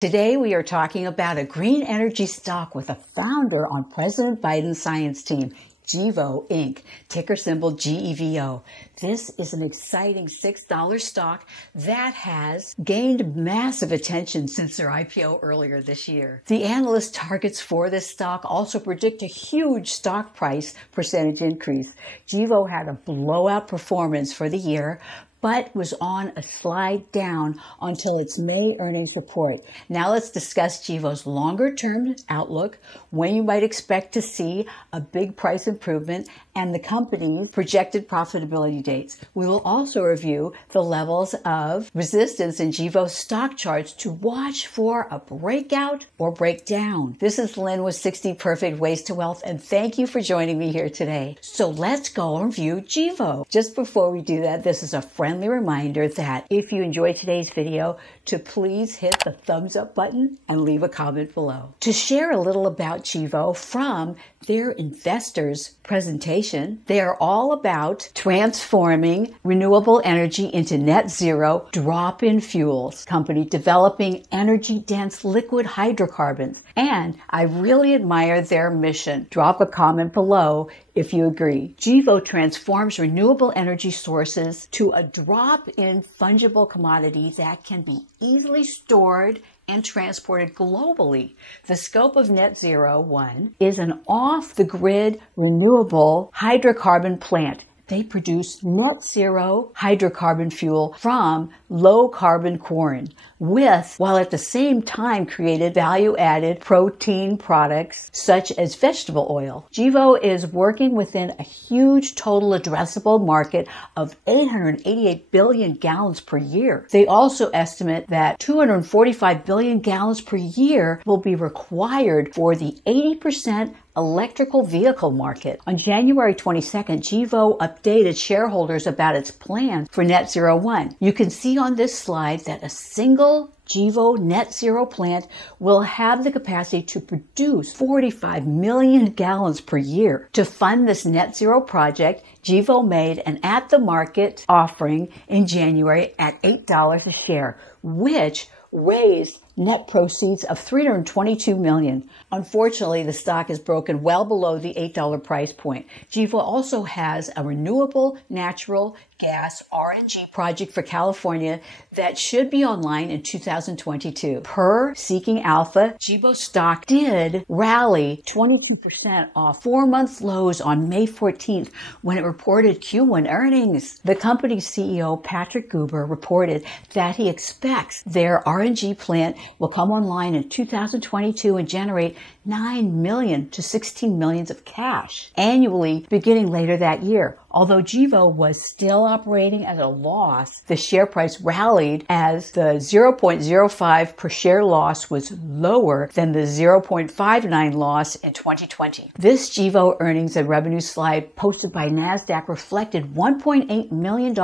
Today we are talking about a green energy stock with a founder on President Biden's science team, GEVO Inc., ticker symbol GEVO. This is an exciting $6 stock that has gained massive attention since their IPO earlier this year. The analyst targets for this stock also predict a huge stock price percentage increase. GEVO had a blowout performance for the year, but was on a slide down until its May earnings report. Now let's discuss GEVO's longer-term outlook, when you might expect to see a big price improvement, and the company's projected profitability dates. We will also review the levels of resistance in GEVO's stock charts to watch for a breakout or breakdown. This is Lynn with 60 Perfect Ways to Wealth, and thank you for joining me here today. So let's go and review GEVO. Just before we do that, this is a friendly reminder that if you enjoyed today's video, to please hit the thumbs up button and leave a comment below. To share a little about GEVO from their investors presentation, they are all about transforming renewable energy into net zero drop-in fuels, company developing energy-dense liquid hydrocarbons. And I really admire their mission. Drop a comment below if you agree. GEVO transforms renewable energy sources to a drop-in fungible commodity that can be easily stored and transported globally. The scope of Net Zero 1 is an off-the-grid renewable hydrocarbon plant. They produce net zero hydrocarbon fuel from low carbon corn while at the same time created value-added protein products such as vegetable oil. GEVO is working within a huge total addressable market of 888 billion gallons per year. They also estimate that 245 billion gallons per year will be required for the 80% electrical vehicle market. On January 22nd, GEVO updated shareholders about its plans for Net Zero 1. You can see on this slide that a single GEVO Net Zero plant will have the capacity to produce 45 million gallons per year. To fund this Net Zero project, GEVO made an at-the-market offering in January at $8 a share, which raised net proceeds of $322 million. Unfortunately, the stock is broken well below the $8 price point. GEVO also has a renewable natural gas RNG project for California that should be online in 2022. Per Seeking Alpha, GEVO stock did rally 22% off 4-month lows on May 14th when it reported Q1 earnings. The company's CEO, Patrick Gruber, reported that he expects their RNG plant will come online in 2022 and generate $9 million to $16 million of cash annually beginning later that year. Although GEVO was still operating at a loss, the share price rallied as the 0.05 per share loss was lower than the 0.59 loss in 2020. This GEVO earnings and revenue slide posted by NASDAQ reflected $1.8 million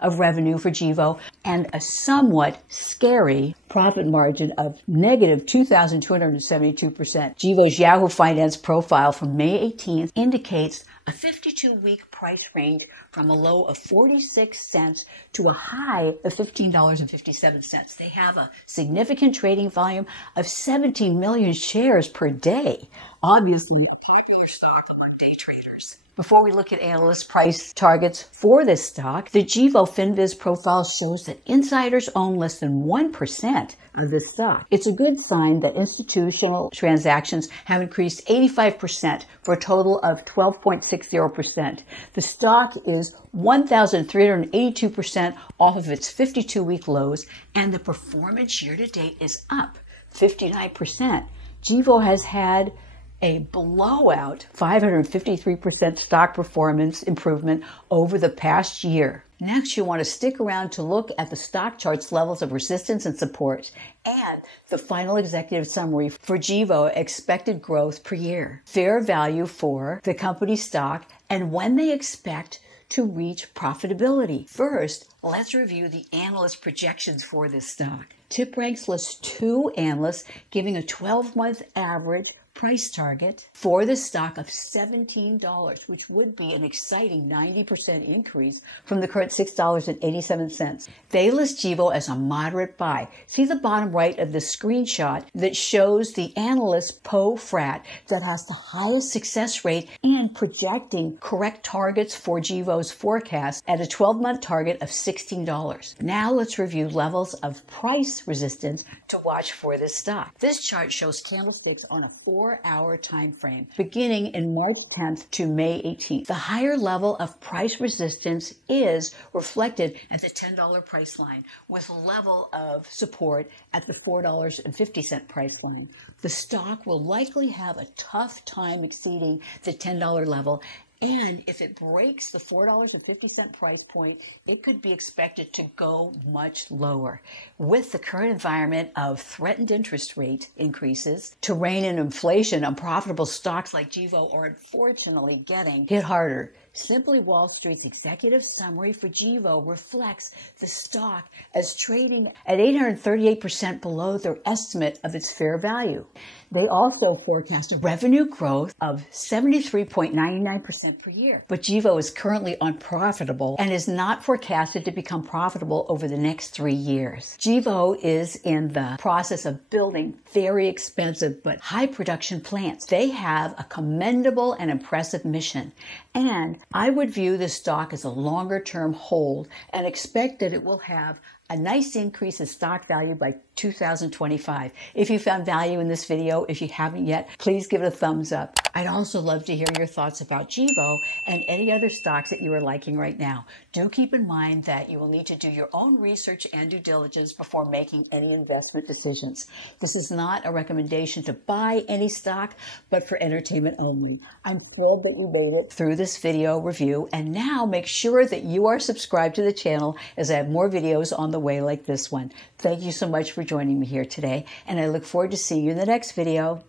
of revenue for GEVO and a somewhat scary profit margin of negative 2,272%. GEVO's Yahoo Finance profile from May 18th indicates a 52-week price range from a low of 46 cents to a high of $15.57. They have a significant trading volume of 17 million shares per day. Obviously, a popular stock among day traders. Before we look at analyst price targets for this stock, the GEVO FinViz profile shows that insiders own less than 1% of this stock. It's a good sign that institutional transactions have increased 85% for a total of 12.60%. The stock is 1,382% off of its 52-week lows, and the performance year-to-date is up 59%. GEVO has had a blowout 553% stock performance improvement over the past year. Next, you want to stick around to look at the stock chart's levels of resistance and support and the final executive summary for GEVO expected growth per year, fair value for the company stock, and when they expect to reach profitability. First, let's review the analyst projections for this stock. TipRanks lists 2 analysts giving a 12-month average price target for the stock of $17, which would be an exciting 90% increase from the current $6.87. They list GEVO as a moderate buy. See the bottom right of the screenshot that shows the analyst POFRAT that has the highest success rate and projecting correct targets for GEVO's forecast at a 12-month target of $16. Now let's review levels of price resistance to watch for this stock. This chart shows candlesticks on a 4-hour time frame beginning in March 10th to May 18th. The higher level of price resistance is reflected at the $10 price line with a level of support at the $4.50 price line. The stock will likely have a tough time exceeding the $10 level, and if it breaks the $4.50 price point, it could be expected to go much lower. With the current environment of threatened interest rate increases to rein in inflation, unprofitable stocks like GEVO are unfortunately getting hit harder. Simply Wall Street's executive summary for GEVO reflects the stock as trading at 838% below their estimate of its fair value. They also forecast a revenue growth of 73.99% per year. But GEVO is currently unprofitable and is not forecasted to become profitable over the next 3 years. GEVO is in the process of building very expensive but high production plants. They have a commendable and impressive mission, and I would view this stock as a longer term hold and expect that it will have a nice increase in stock value by 2025. If you found value in this video, if you haven't yet, please give it a thumbs up. I'd also love to hear your thoughts about GEVO and any other stocks that you are liking right now. Do keep in mind that you will need to do your own research and due diligence before making any investment decisions. This is not a recommendation to buy any stock, but for entertainment only. I'm thrilled that you made it through this video review, and now make sure that you are subscribed to the channel as I have more videos on the way like this one. Thank you so much for joining me here today, and I look forward to seeing you in the next video.